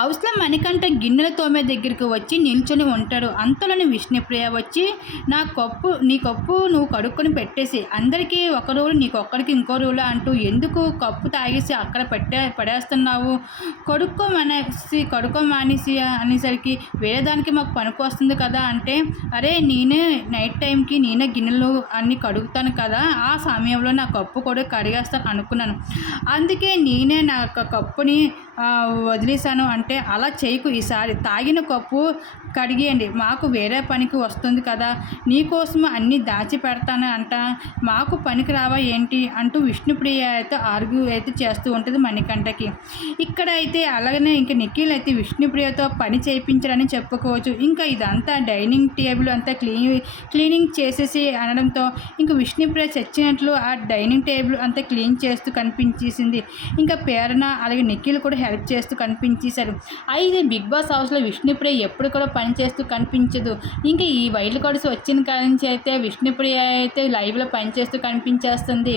అవసరం మణికంఠ గిన్నెల తోమే దగ్గరికి వచ్చి నిల్చొని ఉంటాడు. అంతలోని విష్ణుప్రియ వచ్చి నా కప్పు నీ కప్పు నువ్వు కడుక్కొని పెట్టేసి అందరికీ ఒక రోజు నీకు ఒక్కడికి ఇంకో రోజు అంటూ ఎందుకు కప్పు తాగేసి అక్కడ పెట్టే పడేస్తున్నావు? కడుక్కోమనేసి కడుక్కోమానేసి అనేసరికి వేరే దానికి మాకు పనికి వస్తుంది కదా అంటే అరే నేనే నైట్ టైంకి నేనే గిన్నెలు అన్ని కడుగుతాను కదా ఆ సమయంలో నా కప్పు కూడా కడిగేస్తాను అనుకున్నాను. అందుకే నేనే నా యొక్క కప్పుని వదిలేశాను అంటే అలా చేయకు ఈసారి. తాగిన కప్పు కడిగేయండి. మాకు వేరే పనికి వస్తుంది కదా. నీకోసం అన్నీ దాచి పెడతాను అంట మాకు పనికి రావా ఏంటి? అంటూ విష్ణుప్రియ అయితే ఆర్గ్యూ అయితే చేస్తూ ఉంటుంది మణికంఠకి. ఇక్కడ అయితే అలాగనే ఇంకా నిఖిల్ అయితే విష్ణుప్రియతో పని చేయించారని చెప్పుకోవచ్చు. ఇంకా ఇదంతా డైనింగ్ టేబుల్ అంతా క్లీన్ క్లీనింగ్ చేసేసి అనడంతో ఇంకా విష్ణుప్రియ చచ్చినట్లు ఆ డైనింగ్ టేబుల్ అంతా క్లీన్ చేస్తూ కనిపించేసింది. ఇంకా పేరణ అలాగే నిఖిల్ కూడా హెల్ప్ చేస్తూ కనిపించేశారు. అయితే బిగ్ బాస్ హౌస్లో విష్ణుప్రియ ఎప్పుడు కూడా పనిచేస్తూ కనిపించదు. ఇంకా ఈ వైల్డ్ కార్డ్స్ వచ్చిన కాడ నుంచి అయితే విష్ణుప్రియ అయితే లైవ్లో పనిచేస్తూ కనిపించేస్తుంది.